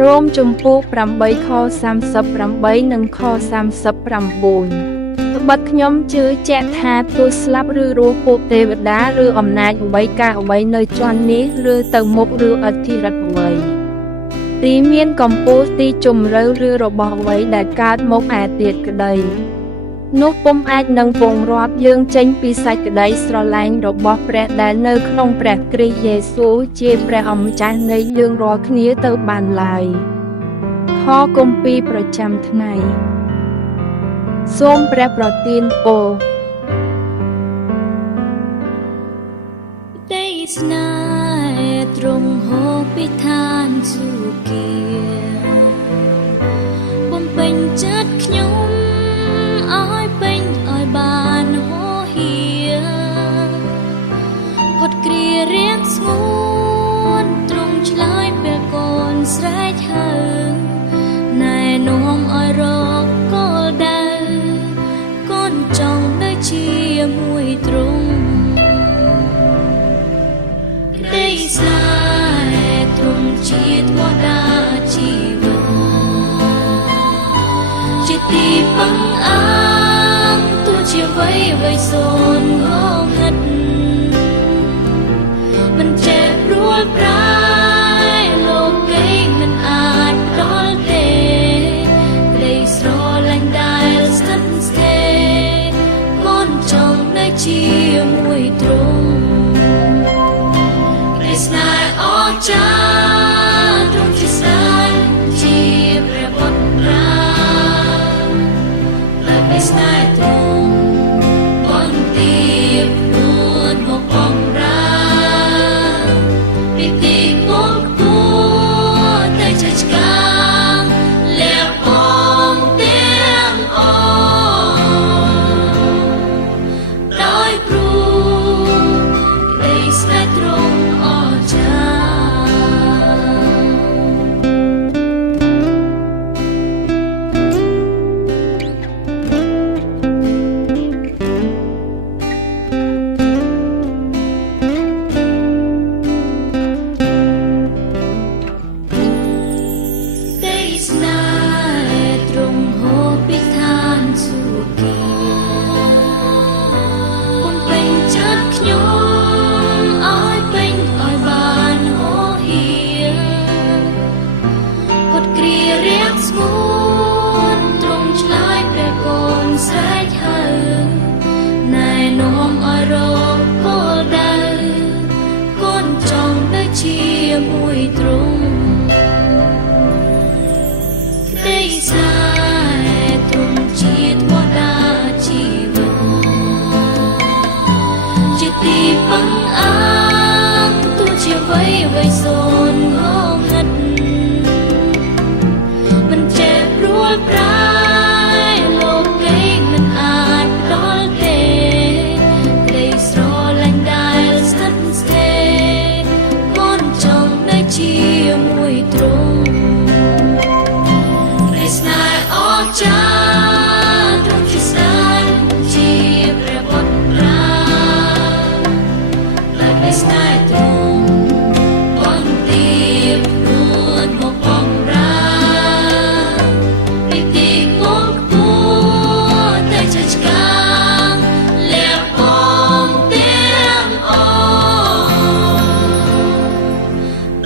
រោមជំពូក8ខ38និងខ39ត្បិតខ្ញុំជឿជាក់ថាទោះស្លាប់ឬរស់ពួកទេវតាឬអំណាចអ្វីការអ្វីនៅជាន់នេះឬទៅមុខឬអធិរិទ្ធអ្វីទីមានកម្ពស់ទីជម្រៅឬរបស់អ្វីដែលកើតមកឯទៀតក្តីនោះពុំអាចនឹងពងរាប់យើងចេញពីសេចក្តីស្រឡាញ់របស់ព្រះដែលនៅក្នុងព្រះគ្រីស្ទយេស៊ូវជាព្រះអម្ចាស់នៃយើងរាល់គ្នាទៅបានឡើយខគម្ពីរប្រចាំថ្ងៃសូមព្រះប្រទានពរได้ស្នេហ៍ទ្រង់ហូរពីឋានសួគ៌បំពេញចិត្តខ្ញុំឲ្យពេញឲ្យបានហោហៀផុតគ្រារាំងស្ងួនទ្រង់ឆ្លើយពេលកូនស្រែកហៅណែនាំឲ្យរកគោលដៅកូនចង់នៅជាមួយទ្រង់ក្តីស្នេហ៍ទ្រង់ជាធម៌តាជីវិតជាទីពឹងអាងទោះជាអ្វីសូន្យងងឹតមិនចេះព្រួលប្រែលោកីមិនអាចផ្ដល់ទេក្តីស្រឡាញ់ដែលស្ថិតស្ថេរកូនចង់នៅជាមួយទ្រង់ក្តីស្នេហ៍អស្ចារ្យទ្រង់ជាស្ដេចជាព្រះបុត្រាและស្នេហ៍ទ្រង់បន្ទាបនួនមកបំរើពីទីពងខ្ពស់តែចឆ្កាងលះបង់ទាំងអស់ដោយព្រោះក្តីស្នេហ៍ទ្រង់អស្ចារ្យស្រែកហៅណែនាំឲ្យរកគោលដៅកូនចង់នៅជាមួយទ្រង់ក្តីស្នេហ៍ទ្រង់ជាធម៌តាជីវិតជាទីពឹងអាងទោះជាអ្វីសូន្យងងឹតមិនចេះព្រួលប្រែជាមួយទ្រង់ក្តីស្នេហ៍អស្ចារ្យទ្រង់ជាស្ដេចជាព្រះបុត្រាและក្តីស្នេហ៍ទ្រង់បន្ទាបនួនមកបំរើពីទីពងខ្ពស់តែចឆ្កាងលះបង់ទាំងអស់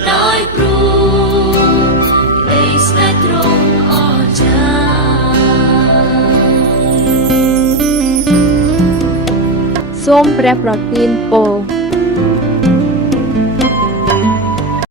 ដោយព្រោះក្តីស្នេហ៍ទ្រង់អស្ចារ្យសូមព្រះប្រទានពរ